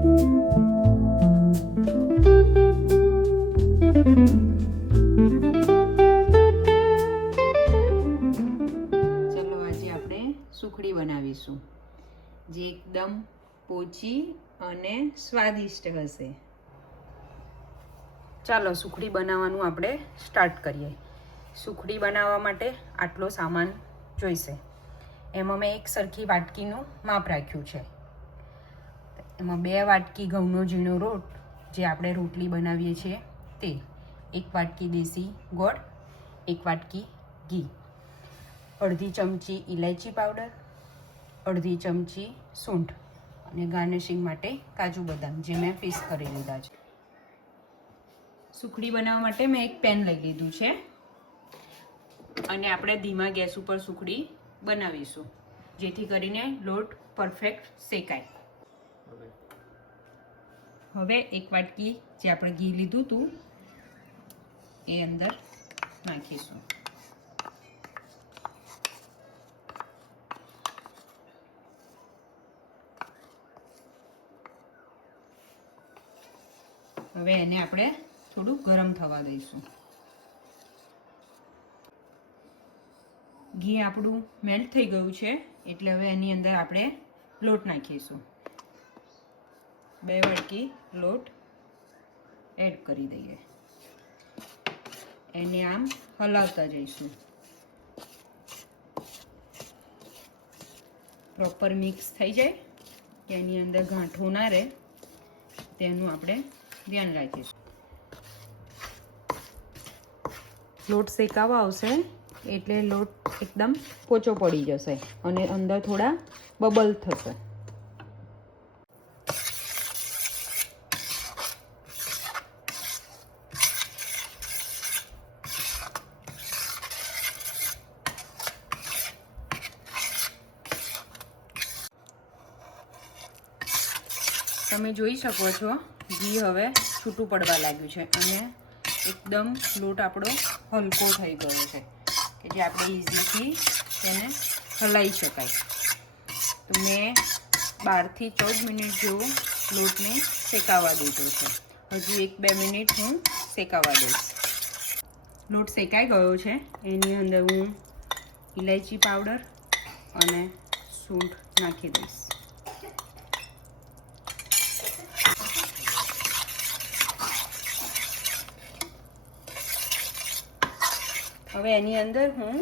સુખડી બનાવીશું જે એકદમ પોચી અને સ્વાદિષ્ટ હશે. ચાલો સુખડી બનાવવાનું આપણે સ્ટાર્ટ કરીએ. સુખડી બનાવવા માટે આટલો સામાન જોઈશે. એમાં મેં એક સરખી વાટકીનું માપ રાખ્યું છે. એમાં 2 વાટકી ઘઉંનો ઝીણો લોટ, જે આપણે રોટલી બનાવીએ છીએ તે, 1 વાટકી દેશી ગોળ, 1 વાટકી ઘી, અડધી ચમચી ઇલાયચી પાવડર, અડધી ચમચી સૂંઠ અને ગાર્નિશિંગ માટે કાજુ બદામ જે મેં પીસ કરી લીધા છે. સુખડી બનાવવા માટે મેં એક પેન લઈ લીધું છે અને આપણે ધીમા ગેસ ઉપર સુખડી બનાવીશું જેથી કરીને લોટ પરફેક્ટ શેકાય. હવે 1 વાટકી જે આપણે ઘી લીધું હતું એ અંદર નાખીશું. હવે એને આપણે થોડું ગરમ થવા દઈશું. ઘી આપણું મેલ્ટ થઈ ગયું છે એટલે હવે એની અંદર આપણે લોટ નાખીશું. 2 વાટકી લોટ એડ કરી દઈએ. એને આમ હલાવતા જઈશું. પ્રોપર મિક્સ થઈ જાય કે એની અંદર ગાંઠો ના રહે તેનું આપણે ધ્યાન રાખીશું. લોટ શેકાવા આવશે એટલે લોટ એકદમ પોચો પડી જશે અને અંદર થોડા બબલ થશે. તમે જોઈ શકો છો ઘી હવે છૂટું પડવા લાગ્યું છે અને એકદમ લોટ આપણો હલકો થઈ ગયો છે કે જે આપણે ઇઝીથી તેને હલાવી શકાય. તો મેં 12 થી 14 મિનિટ જેવો લોટને શેકાવા દીધો છે. હજુ 1-2 મિનિટ હું શેકાવા દઈશ. લોટ શેકાઈ ગયો છે. એની અંદર હું ઇલાયચી પાવડર અને સૂંઠ નાખી દઈશ. હવે એની અંદર હું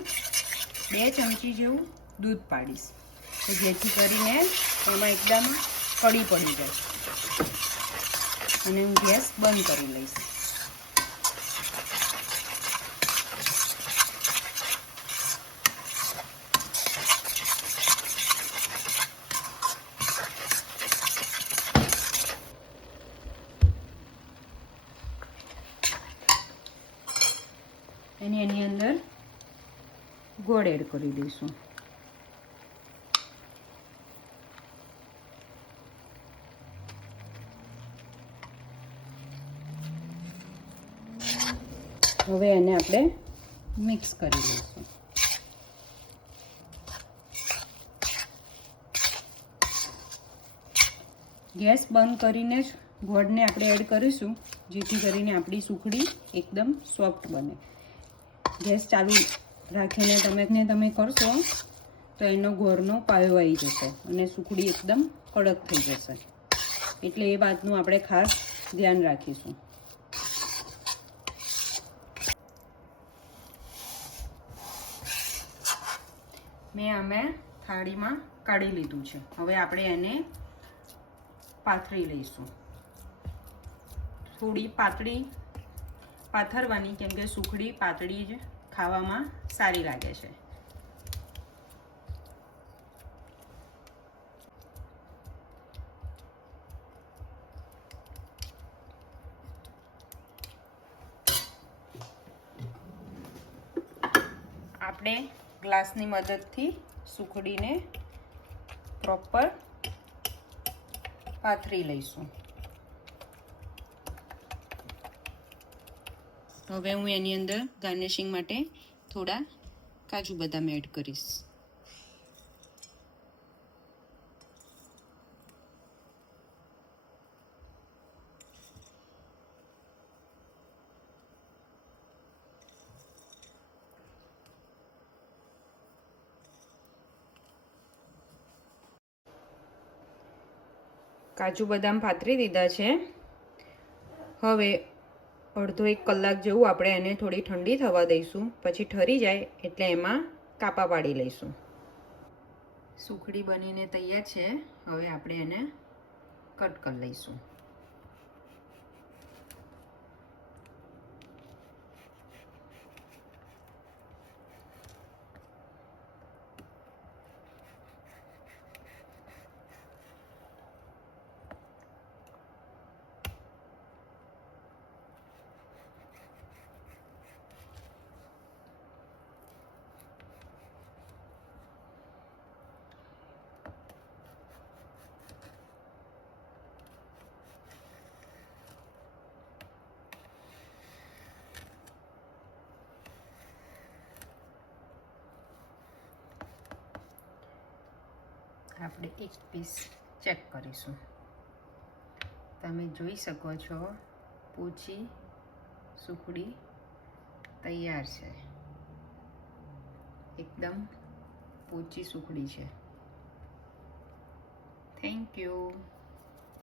2 ચમચી જેવું દૂધ પાડીશ જેથી કરીને એમાં એકદમ કળી પડી જાય અને હું ગેસ બંધ કરી લઈશ. એની અંદર ગોળ એડ કરી દઈશું. હવે એને આપણે મિક્સ કરી લઈશું. ગેસ બંધ કરીને જ ગોળને આપણે એડ કરીશું જેથી કરીને આપણી સુખડી એકદમ સોફ્ટ બને. ગેસ ચાલુ રાખીને તમે કરશો તો એનો ગોળનો પાયો આવી જશે અને સુખડી એકદમ કડક થઈ જશે. એટલે એ વાતનું આપણે ખાસ ધ્યાન રાખીશું. મેં થાળીમાં કાઢી લીધું છે. હવે આપણે એને પાથરી લઈશું. થોડી પાથરવાની કેમ કે સુખડી પાતળી જ ખાવામાં સારી લાગે છે. આપણે ગ્લાસની મદદથી સુખડીને પ્રોપર પાથરી લઈશું. હવે હું એની અંદર ગાર્નિશિંગ માટે થોડા કાજુ બદામ એડ કરીશ. કાજુ બદામ પાથરી દીધા છે. હવે અડધો 1 કલાક જેવું આપણે એને થોડી ઠંડી થવા દઈશું. પછી ઠરી જાય એટલે એમાં કાપા પાડી લઈશું. સુખડી બનીને તૈયાર છે. હવે આપણે એને કટ કરી લઈશું. આપણે એક પીસ ચેક કરીશું. તમે જોઈ શકો છો પોચી સુખડી તૈયાર છે. એકદમ પોચી સુખડી છે. Thank you.